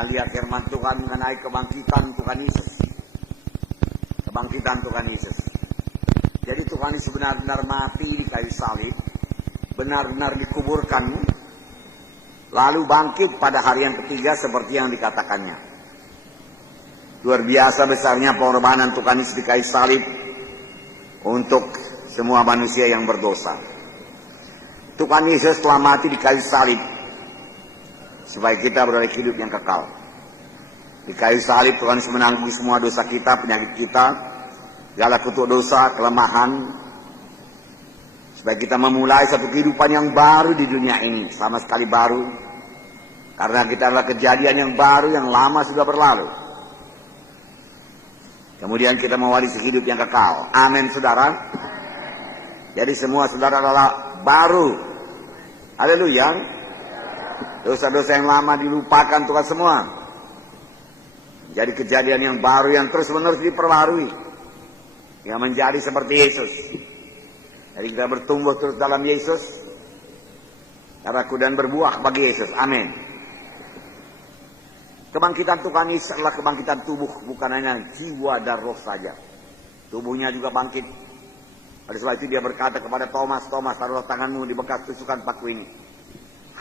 Kita lihat firman Tuhan mengenai kebangkitan Tuhan Yesus. Kebangkitan Tuhan Yesus. Jadi Tuhan Yesus benar-benar mati di kayu salib, benar-benar dikuburkan, lalu bangkit pada hari yang ketiga seperti yang dikatakannya. Luar biasa besarnya pengorbanan Tuhan Yesus di kayu salib untuk semua manusia yang berdosa. Tuhan Yesus telah mati di kayu salib supaya kita beroleh hidup yang kekal. Di kayu salib Tuhan Yesus menanggung semua dosa kita, penyakit kita, segala kutuk dosa, kelemahan, supaya kita memulai satu kehidupan yang baru di dunia ini, sama sekali baru, karena kita adalah kejadian yang baru, yang lama sudah berlalu. Kemudian kita mewarisi hidup yang kekal. Amin, saudara. Jadi semua saudara adalah baru. Haleluya. Dosa-dosa yang lama dilupakan Tuhan semua. Jadi kejadian yang baru yang terus-menerus diperbarui, yang menjadi seperti Yesus. Jadi kita bertumbuh terus dalam Yesus, dan berbuah bagi Yesus. Amin. Kebangkitan Tuhan Yesus adalah kebangkitan tubuh, bukan hanya jiwa dan roh saja. Tubuhnya juga bangkit. Oleh sebab itu dia berkata kepada Thomas, Thomas, taruhlah tanganmu di bekas tusukan paku ini.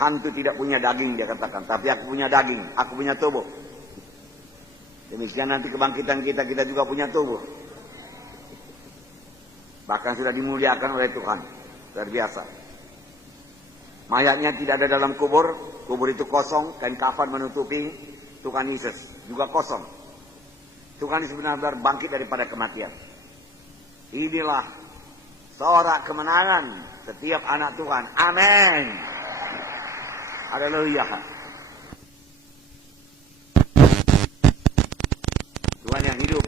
Hantu tidak punya daging, dia katakan, tapi aku punya daging, aku punya tubuh. Demikian nanti kebangkitan kita, kita juga punya tubuh. Bahkan sudah dimuliakan oleh Tuhan. Luar biasa. Mayatnya tidak ada dalam kubur. Kubur itu kosong. Kain kafan menutupi Tuhan Yesus. Juga kosong. Tuhan Yesus benar-benar bangkit daripada kematian. Inilah sorak kemenangan setiap anak Tuhan. Amin. Haleluya. Tuhan yang hidup,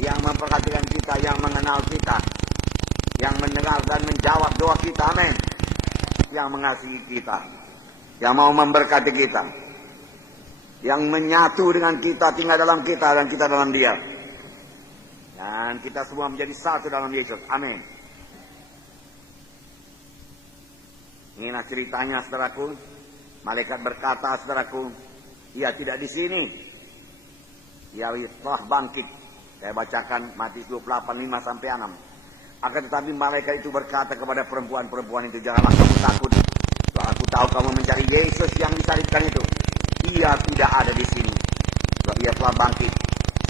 yang memperhatikan kita, yang mengenal kita, yang mendengar dan menjawab doa kita, amin. Yang mengasihi kita, yang mau memberkati kita, yang menyatu dengan kita, tinggal dalam kita dan kita dalam dia. Dan kita semua menjadi satu dalam Yesus, amin. Inilah ceritanya, saudaraku. Malaikat berkata, saudaraku, ia tidak di sini. Ia telah bangkit. Saya bacakan Matius 28:5-6. Akan tetapi malaikat itu berkata kepada perempuan-perempuan itu, janganlah kamu takut. Sebab aku tahu kamu mencari Yesus yang disalibkan itu. Ia tidak ada di sini. Sebab ia telah bangkit.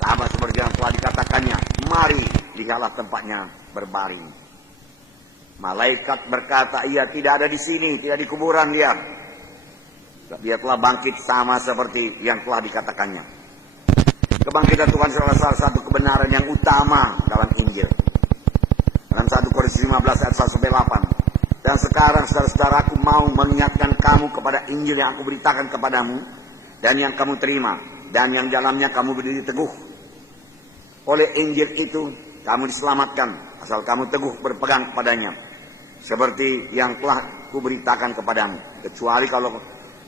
Sama seperti yang telah dikatakannya. Mari, lihatlah tempatnya berbaring. Malaikat berkata, ia tidak ada di sini, tidak di kuburan dia. Sebab dia telah bangkit sama seperti yang telah dikatakannya. Kebangkitan Tuhan adalah salah satu kebenaran yang utama dalam Injil. Dalam 1 Korintus 15 ayat 1-8. Dan sekarang saudara-saudaraku mau mengingatkan kamu kepada Injil yang aku beritakan kepadamu. Dan yang kamu terima. Dan yang dalamnya kamu berdiri teguh. Oleh Injil itu kamu diselamatkan. Asal kamu teguh berpegang kepadanya. Seperti yang telah kuberitakan kepadamu. Kecuali kalau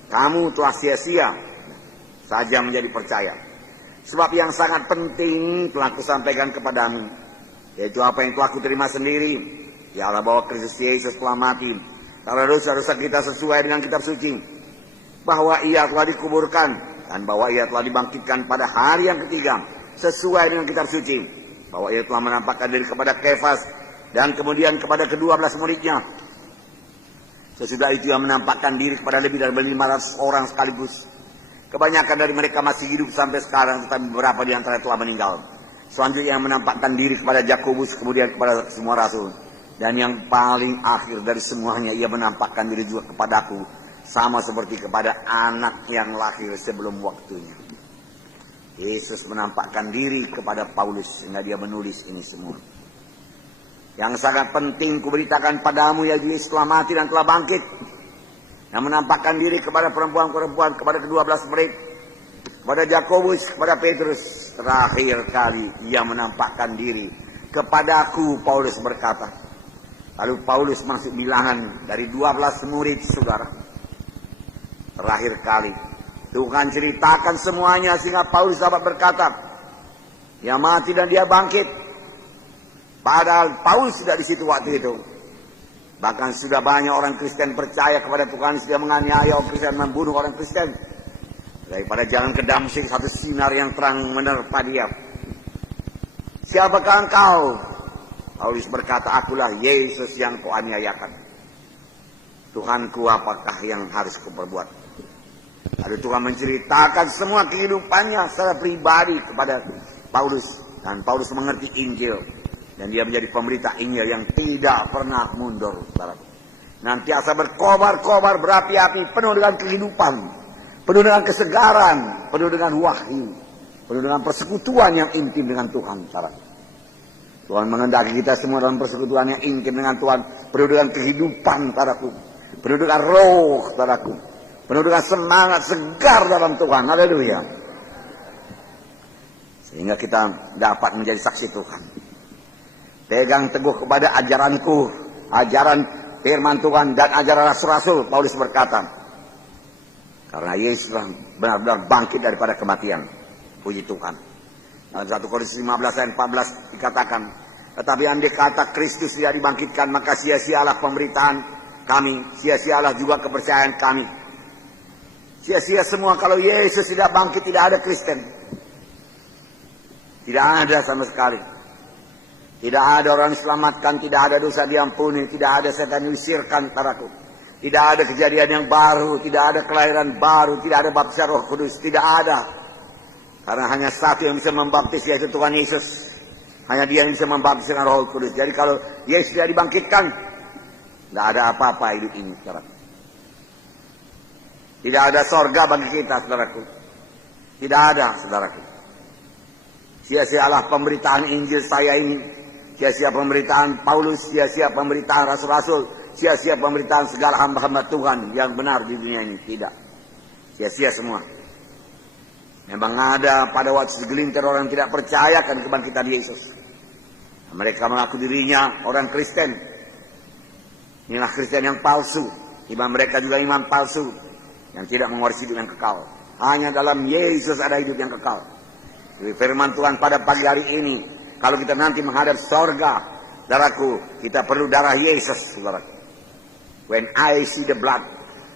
kamu telah sia-sia saja menjadi percaya. Sebab yang sangat penting telah kusampaikan kepadamu, yaitu apa yang telah kuterima sendiri, ialah bahwa Kristus Yesus telah mati karena dosa-dosa kita sesuai dengan kitab suci, bahwa ia telah dikuburkan, dan bahwa ia telah dibangkitkan pada hari yang ketiga sesuai dengan kitab suci, bahwa ia telah menampakkan diri kepada Kefas dan kemudian kepada kedua belas muridnya. Sesudah itu ia menampakkan diri kepada lebih dari 500 orang sekaligus. Kebanyakan dari mereka masih hidup sampai sekarang, tetapi beberapa di antara telah meninggal. Selanjutnya yang menampakkan diri kepada Yakobus, kemudian kepada semua rasul. Dan yang paling akhir dari semuanya, ia menampakkan diri juga kepadaku, sama seperti kepada anak yang lahir sebelum waktunya. Yesus menampakkan diri kepada Paulus, sehingga dia menulis ini semua. Yang sangat penting kuberitakan padamu, yaitu Yesus telah mati dan telah bangkit. Yang menampakkan diri kepada perempuan-perempuan, kepada kedua belas murid, kepada Yakobus, kepada Petrus. Terakhir kali ia menampakkan diri kepadaku, Paulus berkata. Lalu Paulus masuk bilangan dari 12 murid, saudara. Terakhir kali Tuhan ceritakan semuanya sehingga Paulus dapat berkata, dia mati dan dia bangkit. Padahal Paulus tidak di situ waktu itu. Bahkan sudah banyak orang Kristen percaya kepada Tuhan, sudah menganiaya orang Kristen, membunuh orang Kristen. Daripada jalan ke Damsyik, satu sinar yang terang menerpa dia. Siapakah engkau? Paulus berkata, akulah Yesus yang kau aniayakan. Tuhanku, apakah yang harus kuperbuat? Lalu Tuhan menceritakan semua kehidupannya secara pribadi kepada Paulus. Dan Paulus mengerti Injil. Dan dia menjadi pemberita Injil yang tidak pernah mundur. Nanti asa berkobar-kobar, berapi-api, penuh dengan kehidupan. Penuh dengan kesegaran, penuh dengan wahyu, penuh dengan persekutuan yang intim dengan Tuhan. Tuhan mengendaki kita semua dalam persekutuan yang intim dengan Tuhan, penuh dengan kehidupan, penuh dengan roh, penuh dengan semangat segar dalam Tuhan. Haleluya. Sehingga kita dapat menjadi saksi Tuhan. Pegang teguh kepada ajaranku, ajaran firman Tuhan dan ajaran rasul-rasul. Paulus berkata, karena Yesus benar-benar bangkit daripada kematian. Puji Tuhan. Dalam 1 Korintus 15 ayat 14 dikatakan, tetapi andai kata Kristus tidak dibangkitkan, maka sia-sialah pemberitaan kami, sia-sialah juga kepercayaan kami. Sia-sia semua kalau Yesus tidak bangkit, tidak ada Kristen. Tidak ada sama sekali. Tidak ada orang diselamatkan, tidak ada dosa diampuni, tidak ada setan diusirkan, saudaraku. Tidak ada kejadian yang baru, tidak ada kelahiran baru, tidak ada baptisan Roh Kudus, tidak ada. Karena hanya satu yang bisa membaptis, yaitu Tuhan Yesus. Hanya dia yang bisa membaptis dengan Roh Kudus. Jadi kalau Yesus tidak dibangkitkan, tidak ada apa-apa hidup ini, saudaraku. Tidak ada sorga bagi kita, saudaraku. Tidak ada, saudaraku. Sia-sialah pemberitaan Injil saya ini. Sia-sia pemberitaan Paulus, sia-sia pemberitaan rasul-rasul. Sia-sia pemberitaan segala hamba-hamba Tuhan yang benar di dunia ini. Tidak. Sia-sia semua. Memang ada pada waktu segelintir orang tidak percaya akan kebangkitan Yesus. Mereka mengaku dirinya orang Kristen. Inilah Kristen yang palsu. Iman mereka juga iman palsu. Yang tidak mewarisi hidup yang kekal. Hanya dalam Yesus ada hidup yang kekal. Jadi firman Tuhan pada pagi hari ini. Kalau kita nanti menghadap sorga, saudaraku, kita perlu darah Yesus, saudaraku. When I see the blood,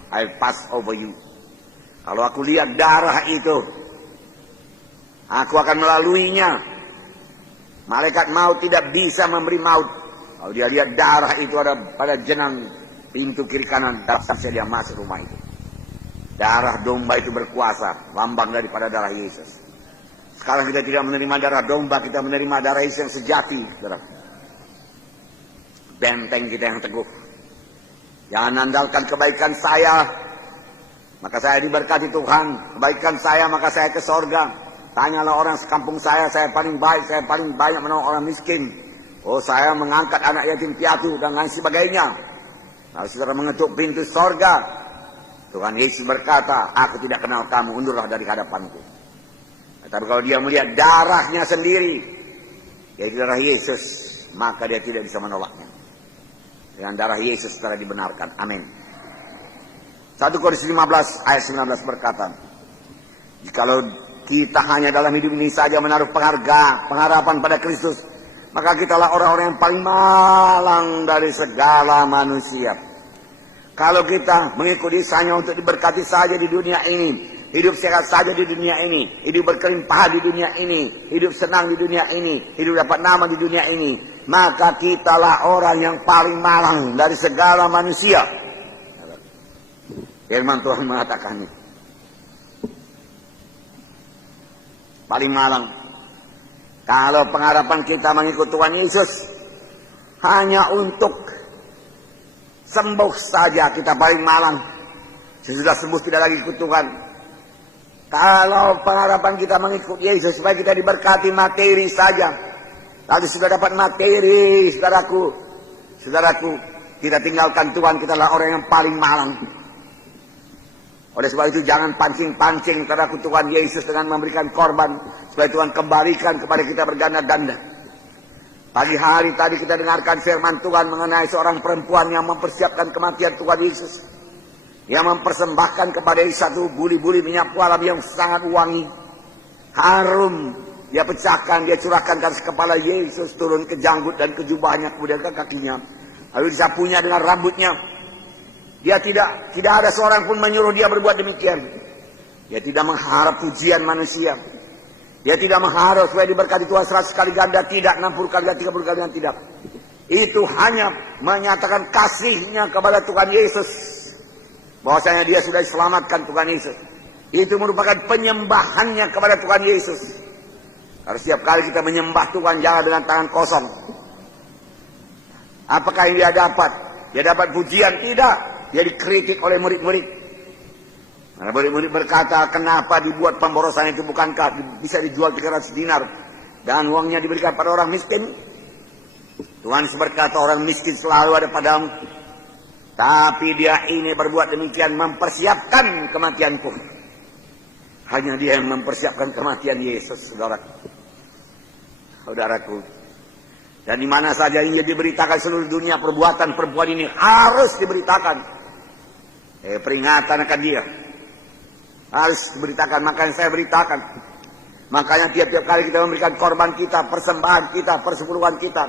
I'll pass over you. Kalau aku lihat darah itu, aku akan melaluinya. Malaikat maut tidak bisa memberi maut. Kalau dia lihat darah itu ada pada jenang pintu kiri kanan, dapat dia masuk rumah itu. Darah domba itu berkuasa, lambang daripada darah Yesus. Sekarang kita tidak menerima darah domba, kita menerima darah Yesus yang sejati, saudara. Benteng kita yang teguh. Jangan andalkan kebaikan saya, maka saya diberkati Tuhan. Kebaikan saya, maka saya ke sorga. Tanyalah orang sekampung saya paling baik, saya paling banyak menolong orang miskin. Oh, saya mengangkat anak yatim piatu dan lain sebagainya. Lalu saudara mengetuk pintu sorga. Tuhan Yesus berkata, aku tidak kenal kamu, undurlah dari hadapanku. Tapi kalau dia melihat darahnya sendiri, yaitu darah Yesus, maka dia tidak bisa menolaknya. Dengan darah Yesus telah dibenarkan. Amin. 1 Korintus 15 ayat 19 berkata, jikalau kita hanya dalam hidup ini saja menaruh pengharapan pada Kristus, maka kitalah orang-orang yang paling malang dari segala manusia. Kalau kita mengikuti hanya untuk diberkati saja di dunia ini, hidup sehat saja di dunia ini, hidup berkelimpahan di dunia ini, hidup senang di dunia ini, hidup dapat nama di dunia ini, maka kitalah orang yang paling malang dari segala manusia. Firman Tuhan mengatakan ini. Paling malang. Kalau pengharapan kita mengikut Tuhan Yesus hanya untuk sembuh saja, kita paling malang. Sesudah sembuh tidak lagi ikut Tuhan. Kalau pengharapan kita mengikut Yesus supaya kita diberkati materi saja, lalu sudah dapat materi, saudaraku, kita tinggalkan Tuhan, kita adalah orang yang paling malang. Oleh sebab itu jangan pancing-pancing saudaraku Tuhan Yesus dengan memberikan korban supaya Tuhan kembalikan kepada kita berganda-ganda. Pagi hari tadi kita dengarkan firman Tuhan mengenai seorang perempuan yang mempersiapkan kematian Tuhan Yesus. Yang mempersembahkan kepada satu buli-buli minyak pualam yang sangat wangi. Harum. Dia pecahkan, dia curahkan ke atas kepala Yesus, turun ke janggut dan ke jubahnya, kemudian ke kakinya. Lalu disapunya dengan rambutnya. Dia tidak ada seorang pun menyuruh dia berbuat demikian. Dia tidak mengharap pujian manusia. Dia tidak mengharap supaya diberkati Tuhan 100 kali ganda, tidak 60 kali ganda, 30 kali ganda, tidak. Itu hanya menyatakan kasihnya kepada Tuhan Yesus. Bahwasanya dia sudah diselamatkan Tuhan Yesus. Itu merupakan penyembahannya kepada Tuhan Yesus. Harus setiap kali kita menyembah Tuhan, jangan dengan tangan kosong. Apakah yang dia dapat? Dia dapat pujian? Tidak. Dia dikritik oleh murid-murid. Murid-murid berkata, kenapa dibuat pemborosan itu, bukankah bisa dijual 300 dinar dan uangnya diberikan pada orang miskin? Tuhan berkata, orang miskin selalu ada padamu, tapi dia ini berbuat demikian mempersiapkan kematianku. Hanya dia yang mempersiapkan kematian Yesus, saudaraku. Dan di mana saja ia diberitakan seluruh dunia, perbuatan-perbuatan ini harus diberitakan. Peringatan akan dia harus diberitakan, makanya saya beritakan. Makanya tiap-tiap kali kita memberikan korban kita, persembahan kita, persepuluhan kita,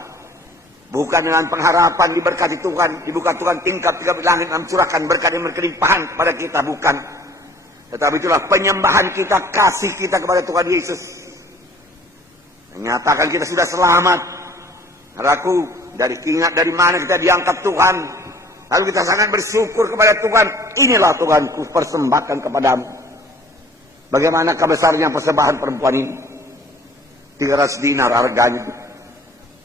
bukan dengan pengharapan diberkati Tuhan, dibuka Tuhan tingkap 3 langit dan mencurahkan berkat yang berkelimpahan kepada kita, bukan. Tetapi itulah penyembahan kita, kasih kita kepada Tuhan Yesus. Menyatakan kita sudah selamat. Saudaraku, dari mana kita diangkat Tuhan. Lalu kita sangat bersyukur kepada Tuhan. Inilah Tuhan, ku persembahkan kepadamu. Bagaimana besarnya persembahan perempuan ini? 300 dinar harganya.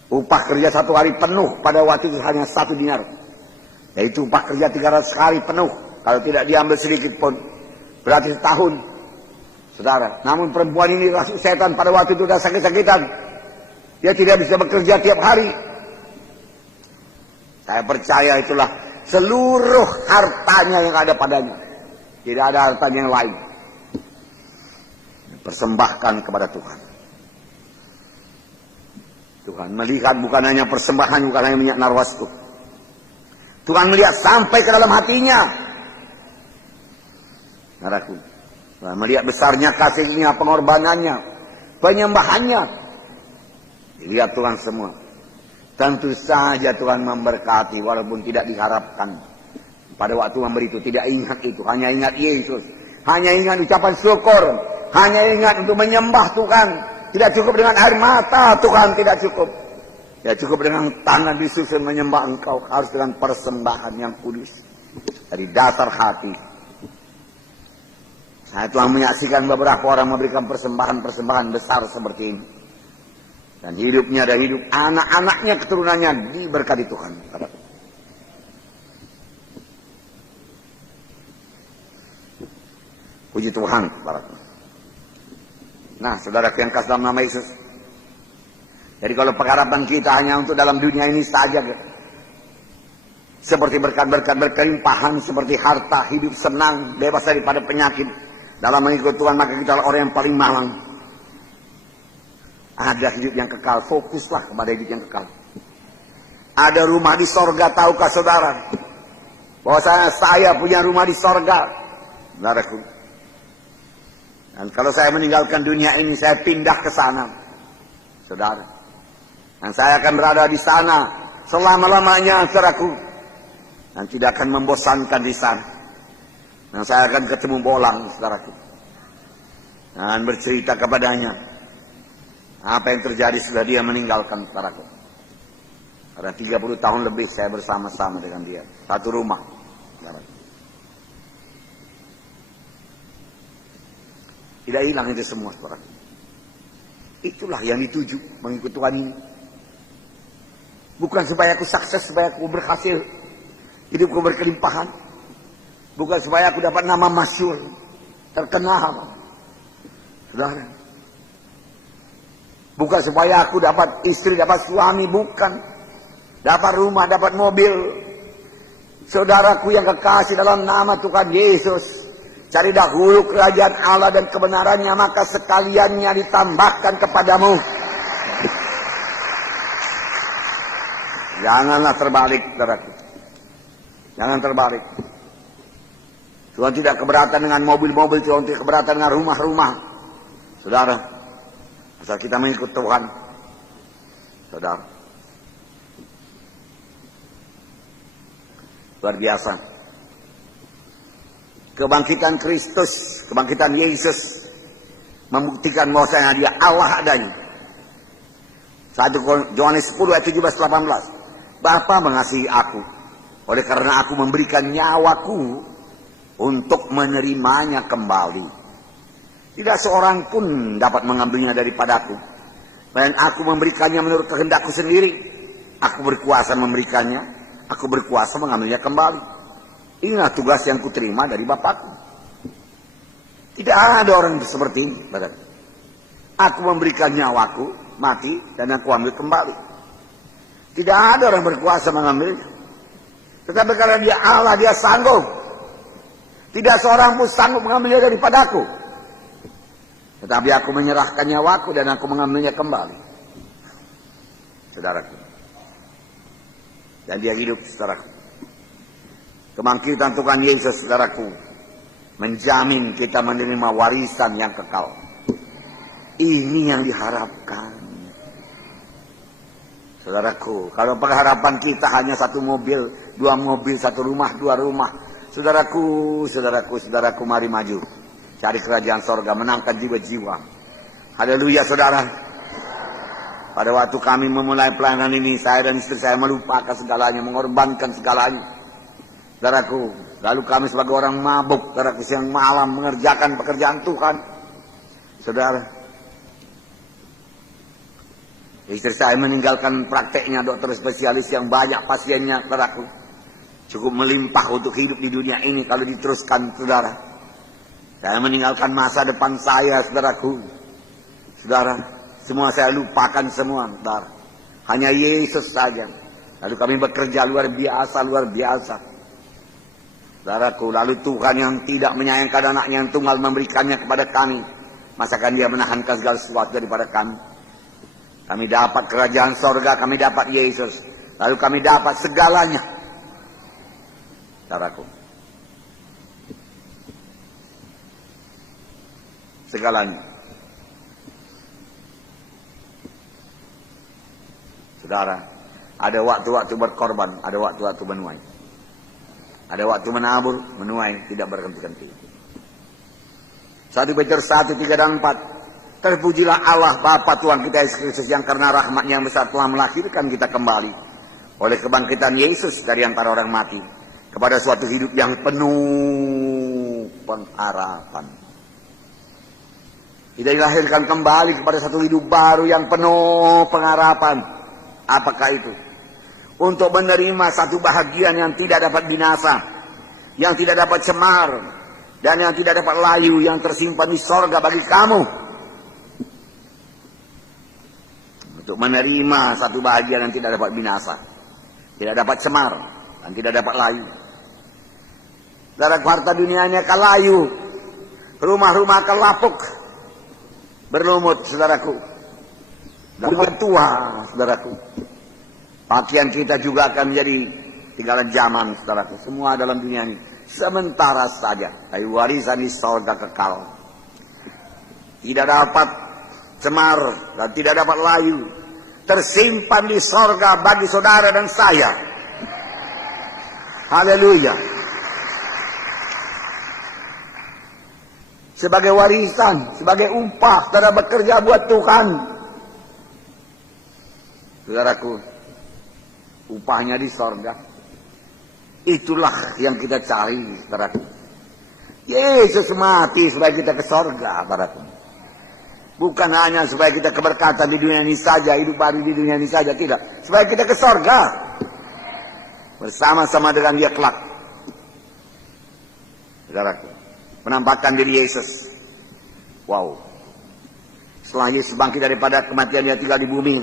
Upah kerja 1 hari penuh pada waktu itu hanya 1 dinar. Yaitu upah kerja 300 hari penuh. Kalau tidak diambil sedikit pun. Berarti setahun. Saudara, namun perempuan ini rasuk setan pada waktu itu sudah sakit-sakitan. Dia tidak bisa bekerja tiap hari. Saya percaya itulah seluruh hartanya yang ada padanya. Tidak ada hartanya yang lain. Persembahkan kepada Tuhan. Tuhan melihat bukan hanya persembahan, bukan hanya minyak narwastu. Tuhan melihat sampai ke dalam hatinya. Saudaraku, Tuhan melihat besarnya kasihnya, pengorbanannya, penyembahannya. Lihat Tuhan semua. Tentu saja Tuhan memberkati walaupun tidak diharapkan. Pada waktu memberi itu tidak ingat itu, hanya ingat Yesus. Hanya ingat ucapan syukur, hanya ingat untuk menyembah Tuhan. Tidak cukup dengan air mata Tuhan, tidak cukup. Tidak cukup dengan tangan disusun menyembah Engkau, harus dengan persembahan yang kudus dari dasar hati. Saya telah menyaksikan beberapa orang memberikan persembahan-persembahan besar seperti ini. Dan hidupnya dan hidup anak-anaknya, keturunannya diberkati Tuhan. Puji Tuhan. Nah, saudara yang kasih dalam nama Yesus. Jadi kalau pengharapan kita hanya untuk dalam dunia ini saja, seperti berkat-berkat berkelimpahan, seperti harta, hidup senang, bebas daripada penyakit, dalam mengikut Tuhan, maka kita adalah orang yang paling malang. Ada hidup yang kekal, fokuslah kepada hidup yang kekal. Ada rumah di sorga, tahukah saudara? Bahwa saya punya rumah di sorga. Saudaraku. Dan kalau saya meninggalkan dunia ini, saya pindah ke sana. Saudara. Dan saya akan berada di sana selama-lamanya, saudaraku. Dan tidak akan membosankan di sana. Dan saya akan ketemu bolang, saudaraku. Dan bercerita kepadanya apa yang terjadi setelah dia meninggalkan saudaraku. Karena 30 tahun lebih saya bersama-sama dengan dia. Satu rumah. Saudaraku. Tidak hilang itu semua, saudaraku. Itulah yang dituju mengikut Tuhan ini. Bukan supaya aku sukses, supaya aku berhasil, hidupku berkelimpahan. Bukan supaya aku dapat nama masyhur, terkenal. Saudara. Bukan supaya aku dapat istri, dapat suami, bukan. Dapat rumah, dapat mobil. Saudaraku yang kekasih dalam nama Tuhan Yesus. Cari dahulu kerajaan Allah dan kebenarannya, maka sekaliannya ditambahkan kepadamu. Janganlah terbalik, saudaraku. Jangan terbalik. Tuhan tidak keberatan dengan mobil-mobil, Tuhan tidak keberatan dengan rumah-rumah. Saudara, asal kita mengikut Tuhan. Saudara. Luar biasa. Kebangkitan Kristus, kebangkitan Yesus membuktikan bahwasanya dia Allah adanya. 1 Yohanes 10 ayat 17-18. Bapa mengasihi aku, oleh karena aku memberikan nyawaku untuk menerimanya kembali. Tidak seorang pun dapat mengambilnya daripadaku, dan aku memberikannya menurut kehendakku sendiri. Aku berkuasa memberikannya, aku berkuasa mengambilnya kembali. Inilah tugas yang kuterima dari Bapakku. Tidak ada orang seperti ini. Aku memberikan nyawaku, mati, dan aku ambil kembali. Tidak ada orang berkuasa mengambilnya. Tetapi karena dia Allah, dia sanggup. Tidak seorang pun sanggup mengambilnya daripadaku. Tetapi aku menyerahkan nyawaku dan aku mengambilnya kembali. Saudaraku. Dan dia hidup, saudaraku. Kebangkitan Tuhan Yesus, saudaraku, menjamin kita menerima warisan yang kekal. Ini yang diharapkan. Saudaraku, kalau pengharapan kita hanya 1 mobil, 2 mobil, 1 rumah, 2 rumah. Saudaraku, mari maju. Cari kerajaan sorga, menangkan jiwa-jiwa. Haleluya, saudara. Pada waktu kami memulai pelayanan ini, saya dan istri saya melupakan segalanya, mengorbankan segalanya. Saudaraku, lalu kami sebagai orang mabuk, saudaraku, siang malam mengerjakan pekerjaan Tuhan. Saudara, istri saya meninggalkan prakteknya dokter spesialis yang banyak pasiennya, saudaraku. Cukup melimpah untuk hidup di dunia ini kalau diteruskan, saudara. Saya meninggalkan masa depan saya, saudaraku. Saudara, semua saya lupakan semua, saudara. Hanya Yesus saja. Lalu kami bekerja luar biasa. Saudaraku, lalu Tuhan yang tidak menyayangkan anaknya yang tunggal memberikannya kepada kami. Masakan dia menahankan segala sesuatu daripada kami. Kami dapat kerajaan sorga, kami dapat Yesus. Lalu kami dapat segalanya. Saudaraku. Segalanya. Saudara, ada waktu-waktu berkorban, ada waktu-waktu menuai. Ada waktu menabur, menuai, tidak berhenti-henti. 1 Petrus 1, 3 dan 4. Terpujilah Allah Bapa Tuhan kita Yesus Kristus yang karena rahmat-Nya yang besar telah melahirkan kita kembali oleh kebangkitan Yesus dari antara orang mati kepada suatu hidup yang penuh pengharapan. Kita dilahirkan kembali kepada satu hidup baru yang penuh pengharapan. Apakah itu? Untuk menerima satu bahagian yang tidak dapat binasa, yang tidak dapat cemar, dan yang tidak dapat layu, yang tersimpan di sorga bagi kamu. Untuk menerima satu bahagian yang tidak dapat binasa, tidak dapat cemar, dan tidak dapat layu. Darah harta dunianya akan layu, rumah-rumah akan lapuk, berlumut, saudaraku, dan bertua, saudaraku. Pakaian kita juga akan menjadi tinggalan zaman, saudaraku. Semua dalam dunia ini sementara saja. Tapi warisan di sorga kekal. Tidak dapat cemar dan tidak dapat layu. Tersimpan di sorga bagi saudara dan saya. Haleluya. Sebagai warisan, sebagai upah, saudara bekerja buat Tuhan. Saudaraku, upahnya di sorga. Itulah yang kita cari, saudaraku. Yesus mati supaya kita ke sorga, saudaraku. Bukan hanya supaya kita keberkatan di dunia ini saja, hidup baru di dunia ini saja, tidak. Supaya kita ke sorga. Bersama-sama dengan dia kelak. Saudaraku, menampakkan diri Yesus. Wow. Setelah Yesus bangkit daripada kematian, dia tinggal di bumi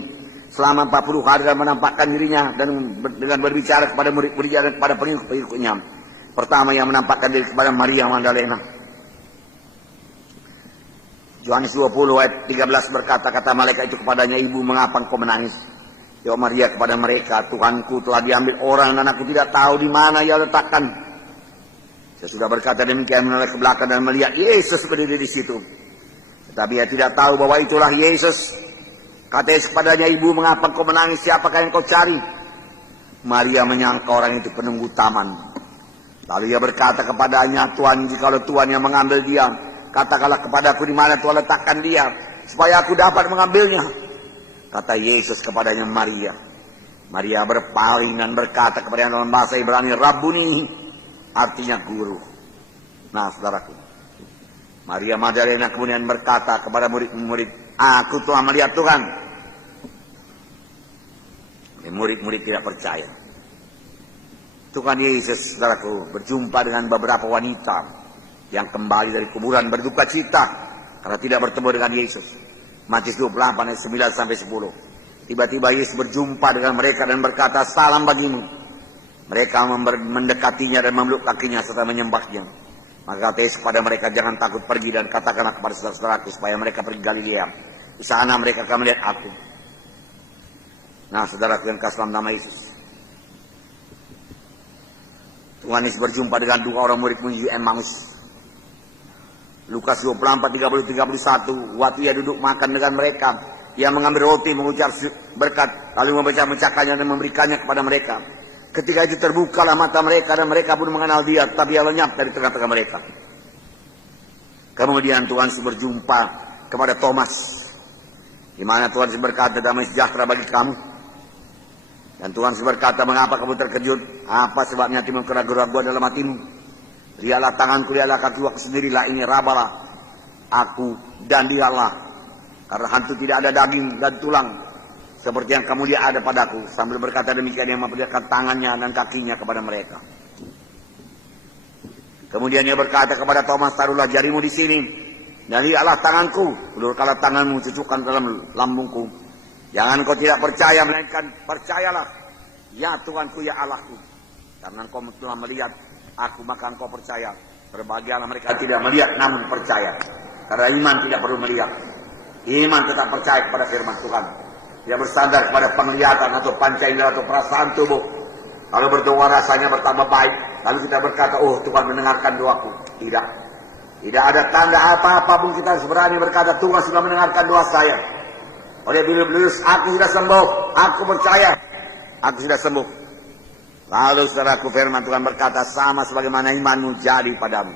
selama 40 hari dan menampakkan dirinya dan dengan berbicara kepada murid-muridnya dan kepada pengikut-pengikutnya. Pertama yang menampakkan diri kepada Maria Magdalena. Yohanes 20 ayat 13 berkata, kata malaikat itu kepadanya, ibu mengapa engkau menangis? Jawab Maria kepada mereka, Tuhanku telah diambil orang dan aku tidak tahu di mana ia letakkan. Saya sudah berkata demikian, menoleh ke belakang dan melihat Yesus berdiri di situ. Tetapi ia tidak tahu bahwa itulah Yesus. Kata Yesus kepadanya, ibu mengapa kau menangis, siapakah yang kau cari? Maria menyangka orang itu penunggu taman. Lalu ia berkata kepadanya, Tuhan, jikalau Tuhan yang mengambil dia, katakanlah kepadaku di mana Tuhan letakkan dia, supaya aku dapat mengambilnya. Kata Yesus kepadanya, Maria. Maria berpaling dan berkata kepadanya dalam bahasa Ibrani, Rabbuni, artinya guru. Nah, saudaraku, Maria Magdalena kemudian berkata kepada murid-murid, aku telah melihat Tuhan. Murid-murid tidak percaya. Tuhan Yesus, saudaraku, berjumpa dengan beberapa wanita yang kembali dari kuburan berduka cita karena tidak bertemu dengan Yesus. Matius 28 ayat 9 sampai 10. Tiba-tiba Yesus berjumpa dengan mereka dan berkata, salam bagimu. Mereka mendekatinya dan memeluk kakinya serta menyembahnya. Maka kata Yesus kepada mereka, jangan takut, pergi dan katakanlah kepada saudara-saudaraku supaya mereka pergi Galilea. Di sana mereka akan melihat aku. Nah, saudaraku yang kasih dalam nama Yesus, Tuhan Yesus berjumpa dengan dua orang murid menuju Emmaus. Lukas 24, 30, 31. Waktu ia duduk makan dengan mereka, ia mengambil roti, mengucap berkat, lalu memecah-mecahkannya dan memberikannya kepada mereka. Ketika itu terbukalah mata mereka dan mereka pun mengenal dia, tapi ia lenyap dari tengah-tengah mereka. Kemudian Tuhan Yesus berjumpa kepada Thomas, di mana Tuhan Yesus berkata, damai sejahtera bagi kamu. Dan Tuhan Yesus berkata, mengapa kamu terkejut? Apa sebabnya timbul keraguan-keraguan dalam hatimu? Lihatlah tanganku, lihatlah kakiku sendirilah, ini rabalah aku dan dialah. Karena hantu tidak ada daging dan tulang, seperti yang kamu lihat ada padaku. Sambil berkata demikian, dia memperlihatkan tangannya dan kakinya kepada mereka. Kemudian ia berkata kepada Thomas, taruhlah jarimu di sini, dan lihatlah tanganku, ulurkanlah tanganmu, cucukkan dalam lambungku. Jangan kau tidak percaya, melainkan percayalah. Ya Tuhanku, ya Allahku, karena engkau telah melihat aku, maka engkau percaya. Berbahagialah mereka tidak melihat namun percaya, karena iman tidak perlu melihat. Iman tetap percaya kepada firman Tuhan. Dia bersandar kepada penglihatan atau panca indera atau perasaan tubuh. Kalau berdoa rasanya bertambah baik, lalu kita berkata, oh Tuhan mendengarkan doaku. Tidak. Tidak ada tanda apa-apa pun kita berani berkata, Tuhan sudah mendengarkan doa saya. Oleh bilus-bilus, aku sudah sembuh. Aku percaya, aku sudah sembuh. Lalu saudaraku, firman Tuhan berkata, sama sebagaimana imanmu jadi padamu.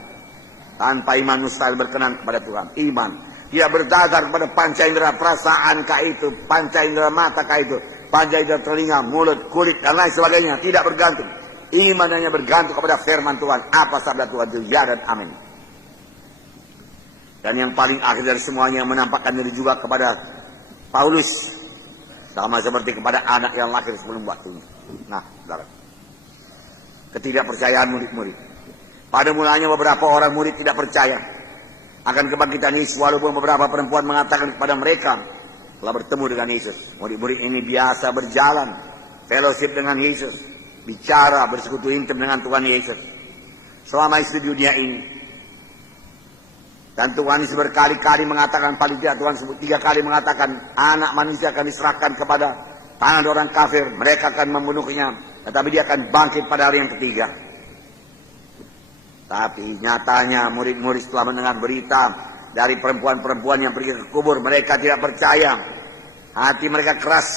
Tanpa iman mustahil berkenan kepada Tuhan. Iman. Dia berdasar kepada panca indera perasaan kah itu, panca indera mata kah itu, panca indera telinga, mulut, kulit, dan lain sebagainya. Tidak bergantung. Iman hanya bergantung kepada firman Tuhan. Apa sabda Tuhan itu? Ya dan amin. Dan yang paling akhir dari semuanya, yang menampakkan diri juga kepada Paulus, sama seperti kepada anak yang lahir sebelum waktunya. Nah, saudara, ketidakpercayaan murid-murid. Pada mulanya beberapa orang murid tidak percaya akan kebangkitan Yesus, walaupun beberapa perempuan mengatakan kepada mereka telah bertemu dengan Yesus. Murid-murid ini biasa berjalan, fellowship dengan Yesus, bicara, bersekutu intim dengan Tuhan Yesus selama Yesus di dunia ini. Dan Tuhan Yesus berkali-kali mengatakan, paling tidak Tuhan sebut 3 kali mengatakan, anak manusia akan diserahkan kepada tangan orang kafir, mereka akan membunuhnya, tetapi dia akan bangkit pada hari yang ketiga. Tapi nyatanya murid-murid setelah mendengar berita dari perempuan-perempuan yang pergi ke kubur, mereka tidak percaya. Hati mereka keras.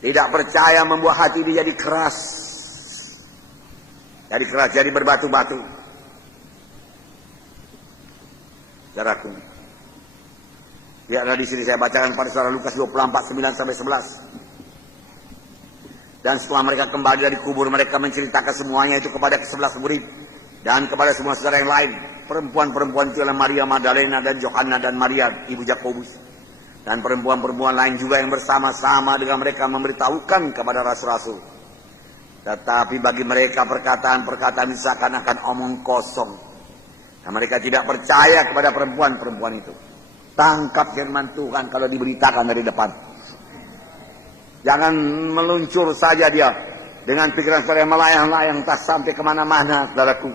Tidak percaya membuat hati dia jadi keras. Jadi keras, jadi berbatu-batu. Saudaraku, lihatlah di sini saya bacakan pada saudara Lukas 24, 9 sampai 11. Dan setelah mereka kembali dari kubur, mereka menceritakan semuanya itu kepada ke-11 murid dan kepada semua saudara yang lain. Perempuan-perempuan itu adalah Maria Magdalena dan Yohana dan Maria ibu Yakobus, dan perempuan-perempuan lain juga yang bersama-sama dengan mereka memberitahukan kepada rasul-rasul. Tetapi bagi mereka perkataan-perkataan itu seakan-akan omong kosong. Nah, mereka tidak percaya kepada perempuan-perempuan itu. Tangkap firman Tuhan kalau diberitakan dari depan. Jangan meluncur saja dia dengan pikiran saudara yang melayang-layang tak sampai kemana-mana, saudaraku.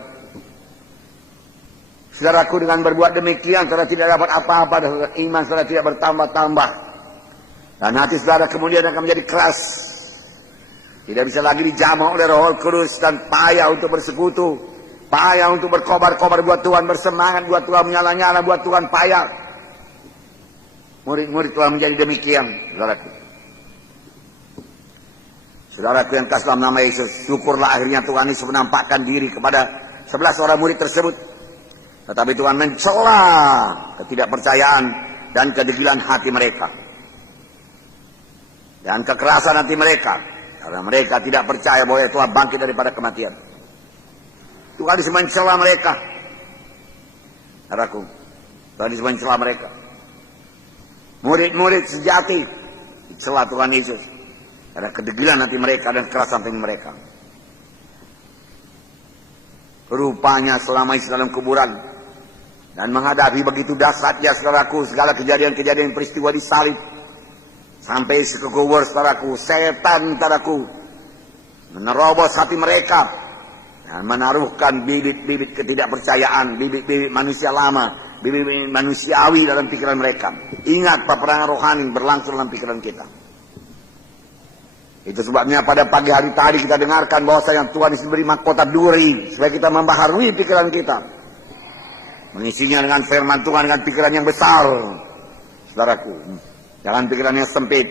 Saudaraku, dengan berbuat demikian saudara tidak dapat apa-apa, iman saudara tidak bertambah-tambah. Dan hati saudara kemudian akan menjadi keras. Tidak bisa lagi dijamah oleh Roh Kudus dan payah untuk bersekutu. Payah untuk berkobar-kobar buat Tuhan, bersemangat buat Tuhan, menyala-nyala buat Tuhan, payah. Murid-murid telah menjadi demikian, saudaraku. Saudaraku yang kasih dalam nama Yesus, syukurlah akhirnya Tuhan Yesus menampakkan diri kepada 11 orang murid tersebut. Tetapi Tuhan mencela ketidakpercayaan dan kedegilan hati mereka. Dan kekerasan hati mereka. Karena mereka tidak percaya bahwa Tuhan bangkit daripada kematian. Tuhan Yesus mencela mereka. Saudaraku, Tuhan Yesus mencela mereka. Murid-murid sejati dicela Tuhan Yesus. Ada kedegilan hati mereka dan kekerasan hati mereka. Rupanya selama Yesus dalam kuburan dan menghadapi begitu dahsyatnya saudaraku segala kejadian-kejadian peristiwa disalib sampai ke kubur saudaraku, setan saudaraku menerobos hati mereka dan menaruhkan bibit-bibit ketidakpercayaan, bibit-bibit manusia lama, bibit-bibit manusiawi dalam pikiran mereka. Ingat, peperangan rohani berlangsung dalam pikiran kita. Itu sebabnya pada pagi hari tadi kita dengarkan bahwasanya Tuhan Yesus beri mahkota duri supaya kita membaharui pikiran kita, mengisinya dengan firman Tuhan dengan pikiran yang besar. Saudaraku, jangan pikiran yang sempit,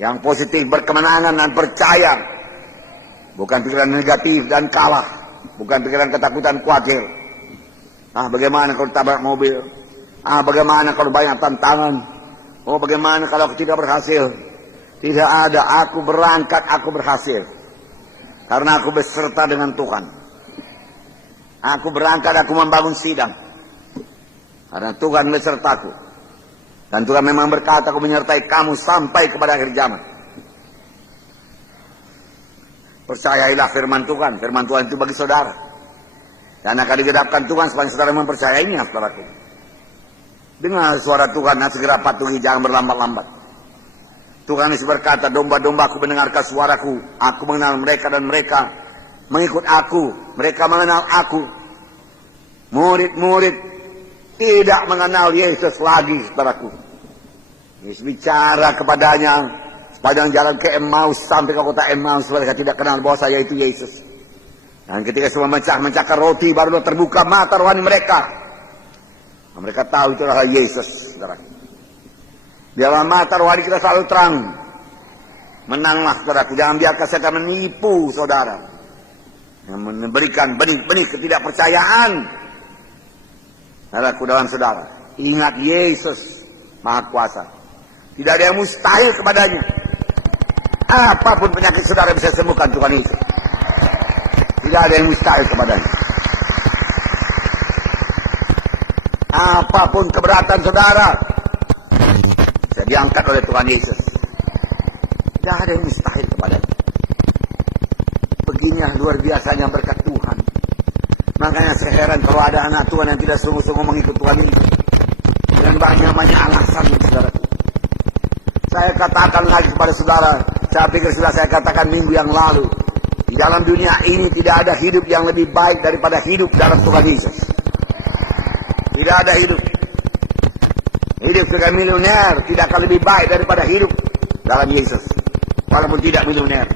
yang positif, berkemenangan dan percaya, bukan pikiran negatif dan kalah, bukan pikiran ketakutan, khawatir. Bagaimana kalau tabrak mobil? Bagaimana kalau banyak tantangan? Bagaimana kalau aku tidak berhasil? Tidak ada, aku berangkat, aku berhasil. Karena aku beserta dengan Tuhan. Aku berangkat, aku membangun sidang. Karena Tuhan besertaku. Dan Tuhan memang berkata, aku menyertai kamu sampai kepada akhir zaman. Percayailah firman Tuhan. Firman Tuhan itu bagi saudara. Dan akan digenapkan Tuhan supaya saudara mempercayainya, saudaraku. Dengar suara Tuhan dan segera patuhi, jangan berlambat-lambat. Tuhan Yesus berkata, domba-dombaku mendengarkan suaraku, aku mengenal mereka dan mereka mengikut aku, mereka mengenal aku. Murid-murid tidak mengenal Yesus lagi, saudaraku. Yesus bicara kepadanya sepanjang jalan ke Emmaus sampai ke kota Emmaus, mereka tidak kenal bahwa saya itu Yesus. Dan ketika semua mencahkan roti, baru terbuka mata rohani mereka. Mereka tahu itu adalah Yesus, saudaraku. Biarlah mata rohani kita selalu terang. Menanglah saudaraku, jangan biarkan setan menipu saudara, yang memberikan benih-benih ketidakpercayaan saudaraku dalam saudara. Ingat, Yesus Maha Kuasa, tidak ada yang mustahil kepadanya. Apapun penyakit saudara bisa sembuhkan Tuhan Yesus. Tidak ada yang mustahil kepadanya. Apapun keberatan saudara bisa diangkat oleh Tuhan Yesus. Tidak ada yang mustahil kepadanya. Beginilah luar biasanya berkat Tuhan. Makanya saya heran kalau ada anak Tuhan yang tidak sungguh-sungguh mengikut Tuhan ini. Dan banyak-banyak alasan, saudara. Saya katakan lagi kepada saudara, saya pikir sudah saya katakan minggu yang lalu, di dalam dunia ini tidak ada hidup yang lebih baik daripada hidup dalam Tuhan Yesus. Tidak ada hidup. Hidup sebagai milioner tidak akan lebih baik daripada hidup dalam Yesus. Walaupun tidak milioner.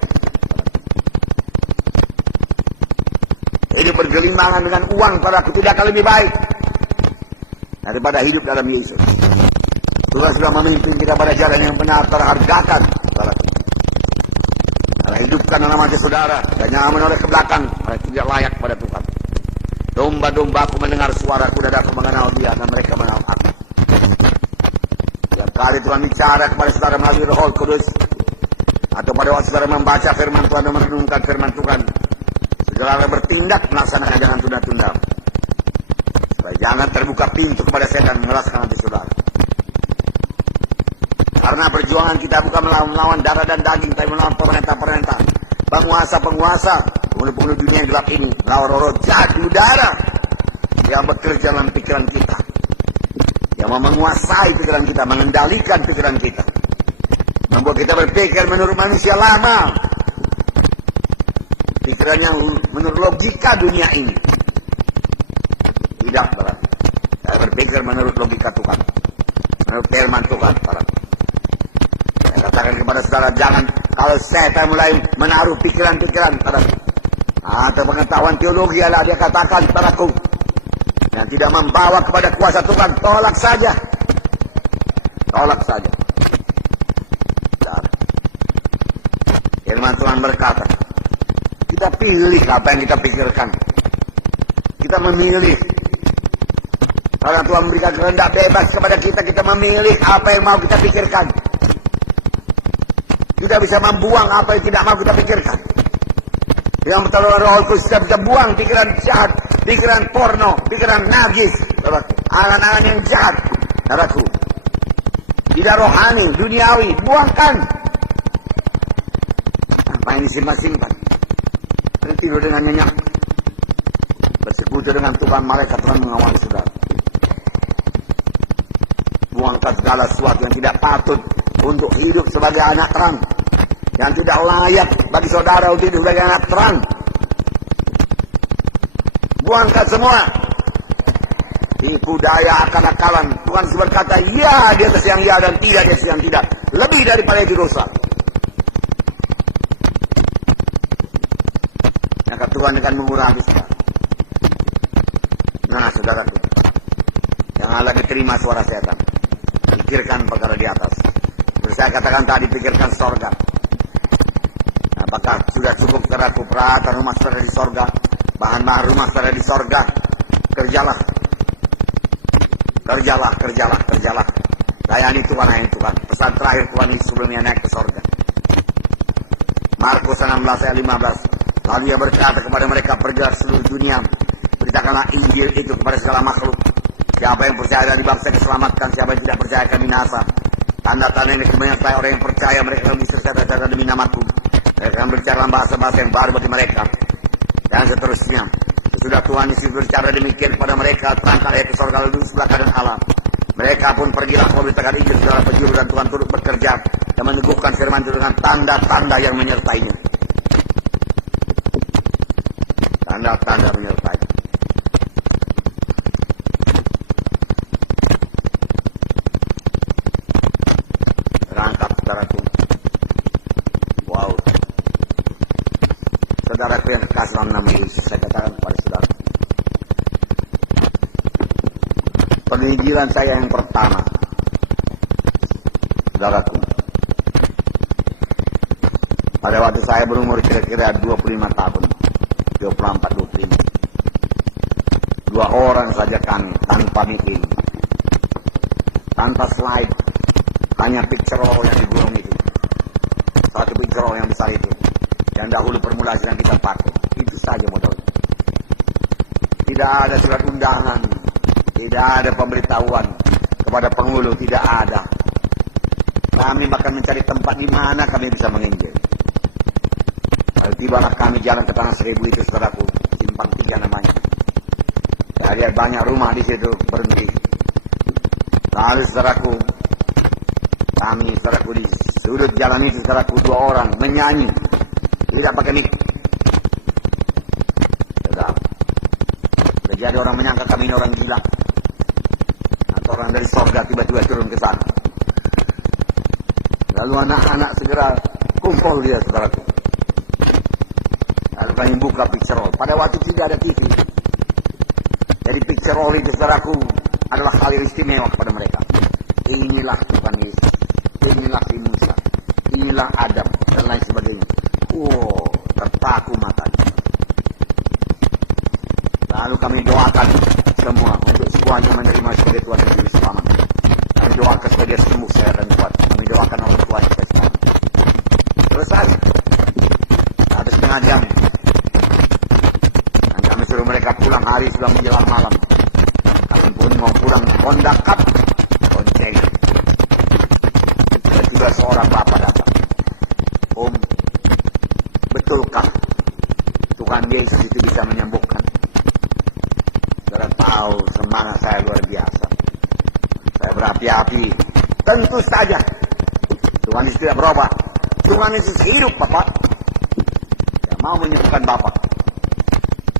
Hidup bergelimbangan dengan uang padaku tidak akan lebih baik daripada hidup dalam Yesus. Tuhan sudah memimpin kita pada jalan yang benar, terhargakan. Karena hidupkan dalam hati saudara, dan jangan menoleh ke belakang, karena tidak layak pada Tuhan. Domba-dombaku mendengar suaraku dan aku mengenal dia, dan mereka mengenal aku. Setiap kali Tuhan bicara kepada saudara melalui Roh Kudus, atau pada waktu saudara membaca firman Tuhan dan merenungkan firman Tuhan, segera bertindak melaksanakan, jangan tunda-tunda. Supaya jangan terbuka pintu kepada setan mengeraskan hati saudara. Karena perjuangan kita bukan melawan darah dan daging, tapi melawan pemerintah-pemerintah, penguasa-penguasa, penghulu-penghulu dunia yang gelap ini, melawan roh-roh jahat di udara yang bekerja dalam pikiran kita, yang mau menguasai pikiran kita, mengendalikan pikiran kita, membuat kita berpikir menurut manusia lama, pikiran yang menurut logika dunia ini. Tidak, berarti saya berpikir menurut logika Tuhan, menurut firman Tuhan. Saya katakan kepada saudara, jangan, kalau setan mulai menaruh pikiran-pikiran padaku, atau pengetahuan teologi adalah dia katakan padaku, yang tidak membawa kepada kuasa Tuhan, tolak saja. Tolak saja. Firman Tuhan berkata, kita pilih apa yang kita pikirkan. Kita memilih. Karena Tuhan memberikan kehendak bebas kepada kita, kita memilih apa yang mau kita pikirkan. Kita bisa membuang apa yang tidak mau kita pikirkan. Yang pertolongan Roh Kudus kita bisa buang pikiran jahat, pikiran porno, pikiran najis, angan-angan yang jahat, saudaraku. Tidak rohani, duniawi, buangkan. Apa yang disimpan-simpan? Tidur dengan nyenyak, bersekutu dengan Tuhan, malaikat Tuhan mengawal saudara. Buangkan segala sesuatu yang tidak patut untuk hidup sebagai anak terang, yang tidak layak bagi saudara untuk hidup sebagai anak terang. Buangkan semua. Tipu daya akal-akalan. Tuhan berkata, ya di atas yang ya dan tidak di atas yang tidak. Lebih daripada itu dosa. Maka Tuhan akan mengurangi saudara. Nah saudaraku, jangan lagi terima suara setan. Pikirkan perkara di atas. Seperti saya katakan tadi, pikirkan sorga. Apakah sudah cukup saudaraku peralatan rumah saudara di sorga, bahan-bahan rumah saudara di sorga? Kerjalah. Kerjalah, kerjalah, kerjalah. Layani Tuhan, layani Tuhan. Pesan terakhir Tuhan Yesus sebelumnya naik ke sorga. Markus 16 ayat 15. Lalu ia berkata kepada mereka, pergilah seluruh dunia, beritakanlah Injil itu kepada segala makhluk. Siapa yang percaya dan dibaptis diselamatkan, siapa yang tidak percaya akan binasa. Tanda-tanda ini menyertai orang yang percaya, mereka akan disertai demi namaku. Mereka akan berbicara dalam bahasa-bahasa yang baru bagi mereka. Dan seterusnya. Sesudah Tuhan Yesus berbicara demikian kepada mereka, terangkat ayat ke sorga lalu sebelah kanan Allah. Mereka pun pergilah memberitakan Injil saudara penjuru, dan Tuhan turut bekerja dan meneguhkan firman itu dengan tanda-tanda yang menyertainya. Tanda-tanda menyertai. Terangkat saudaraku. Wow. Saudaraku yang kekasih dalam nama Yesus, saya katakan kepada saudara, penginjilan saya yang pertama, saudaraku, pada waktu saya berumur kira-kira 25 tahun, 24-25. Dua orang saja kami, tanpa meeting, tanpa slide, hanya picture roll yang digulung itu. Satu picture roll yang besar itu, yang dahulu permulaan yang kita pakai. Itu saja modal. Tidak ada surat undangan, tidak ada pemberitahuan kepada penghulu, tidak ada. Kami bahkan mencari tempat di mana kami bisa menginjil. Lalu tibalah kami jalan ke Tanah Seribu itu, saudaraku, Simpang 3 namanya. Saya lihat banyak rumah di situ berhenti. Lalu saudaraku, kami saudaraku di sudut jalan itu, saudaraku, dua orang menyanyi, tidak pakai mic. Jadi orang menyangka kami ini orang gila, atau orang dari sorga tiba-tiba turun ke sana. Lalu anak-anak segera kumpul dia, saudaraku. Lalu kami buka picture roll. Pada waktu tidak ada TV. Jadi picture roll itu, saudaraku, adalah hal yang istimewa kepada mereka. Inilah Tuhan Yesus, inilah Musa, inilah Adam, dan lain sebagainya. Wow, terpaku matanya. Lalu kami doakan semua untuk semuanya menerima sebagai Tuhan dan Juru Selamat. Kami doakan supaya dia sembuh, saya dan kuat. Kami doakan orang tua supaya selamat. Selesai. Ada setengah jam. Dan kami suruh mereka pulang, hari sudah menjelang malam. Kami pun mau pulang kondakap, bonceng. Dan juga seorang bapak datang. Om, betulkah Tuhan Yesus itu bisa menyembuhkan? Saudara tahu semangat saya luar biasa. Saya berapi-api. Tentu saja Tuhan Yesus tidak berubah. Tuhan Yesus hidup, Bapak. Dia mau menyembuhkan Bapak.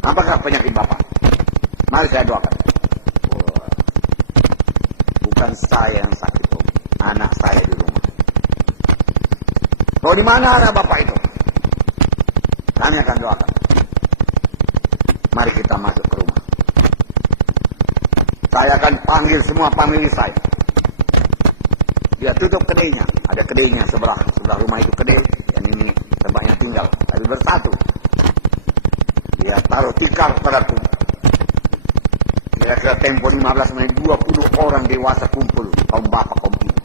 Apakah penyakit Bapak? Mari saya doakan. Bukan saya yang sakit, Om. Anak saya di rumah. Kalau di mana anak Bapak itu? Kami akan doakan. Mari kita masuk ke rumah. Saya akan panggil semua famili saya. Dia tutup kedainya. Ada kedainya sebelah rumah itu kedai. Yang ini tempatnya tinggal, tapi bersatu. Dia taruh tikar padaku. Kira-kira tempo 15 menit 20 orang dewasa kumpul, kaum bapak, kaum ibu.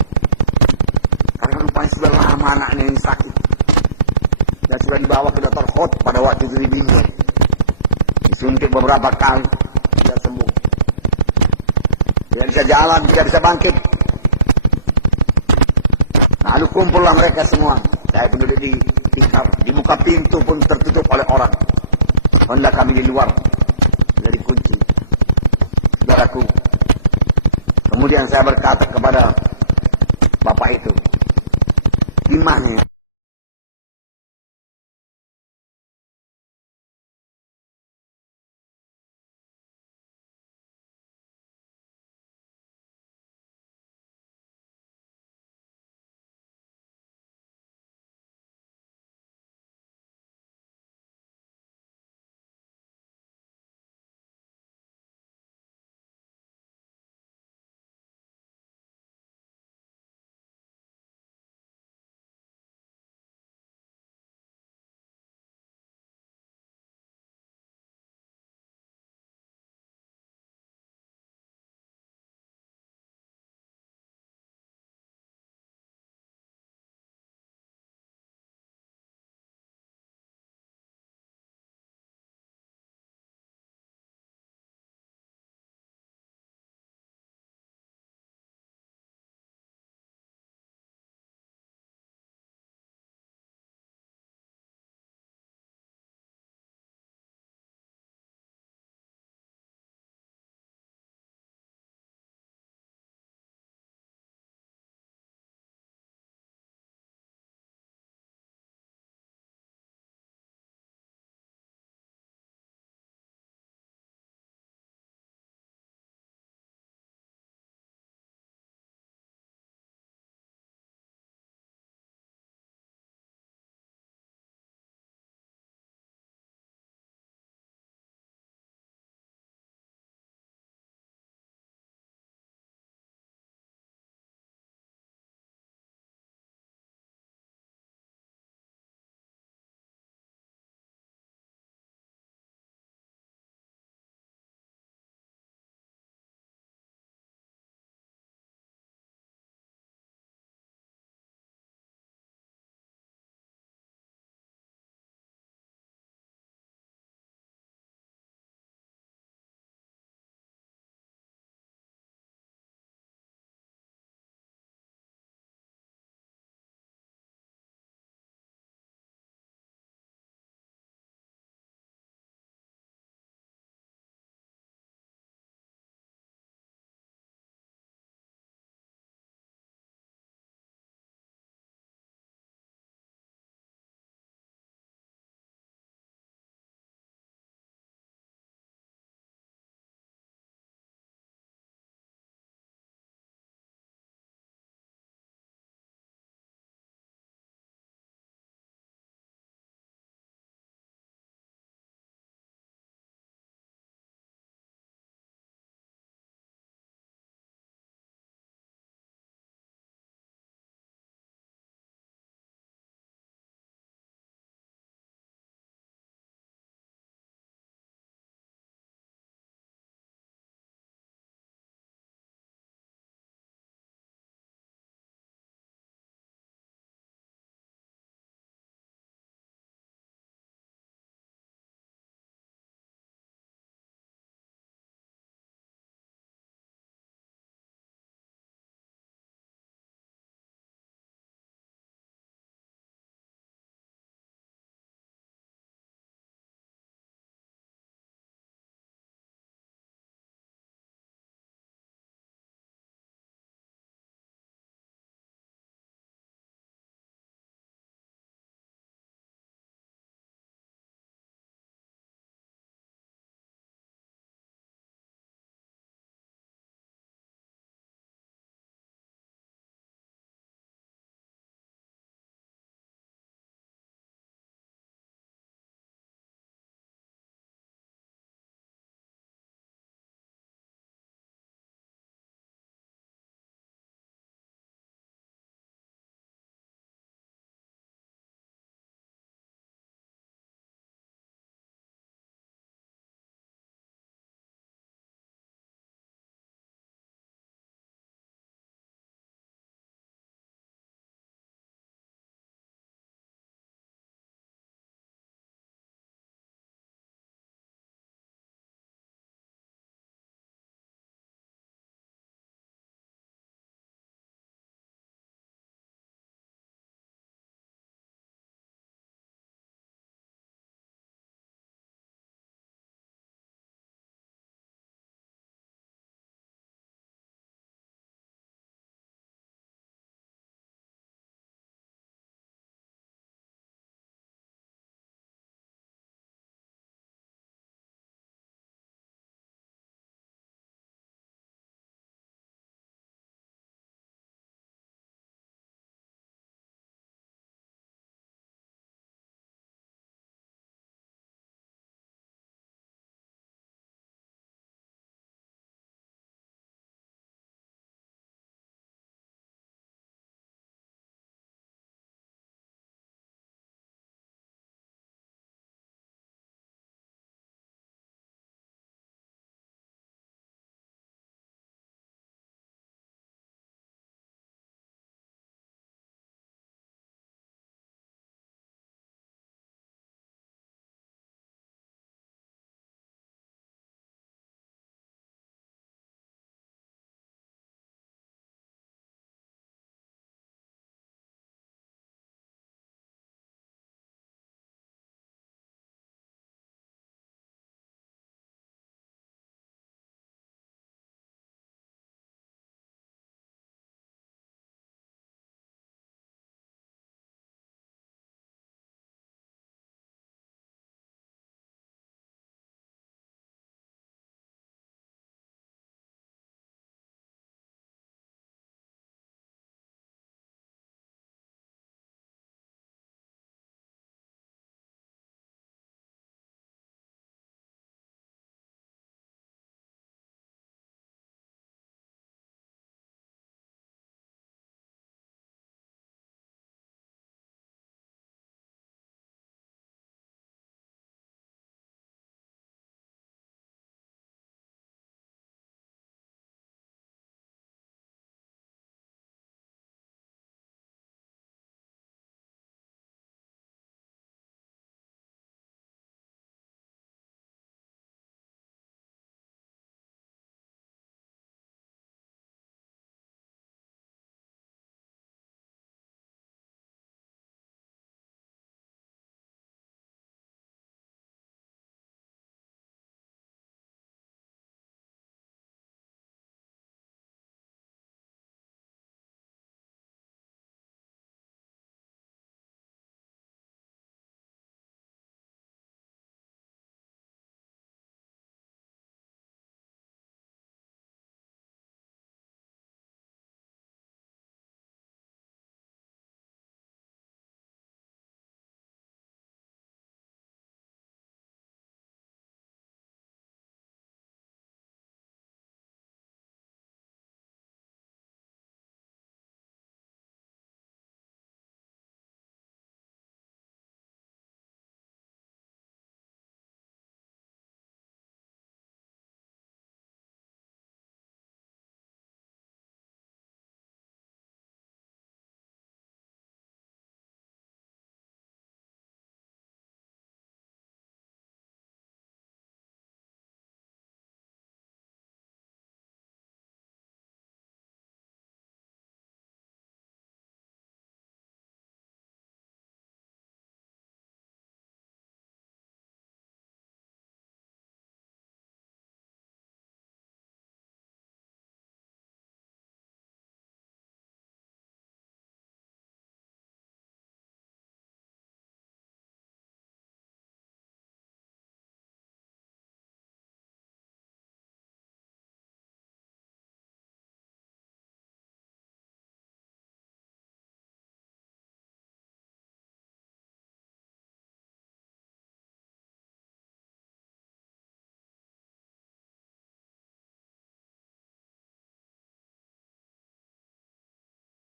Karena rupanya sudah lama anaknya ini sakit. Dan sudah dibawa ke dokter Hot pada waktu diribinya. Disuntik beberapa kali, tidak sembuh. Tidak bisa jalan, tidak bisa bangkit. Lalu kumpullah mereka semua. Saya pun duduk di tikar, dibuka pintu pun tertutup oleh orang. Hendak kami di luar, sudah dikunci. Saudaraku, kemudian saya berkata kepada bapak itu, gimana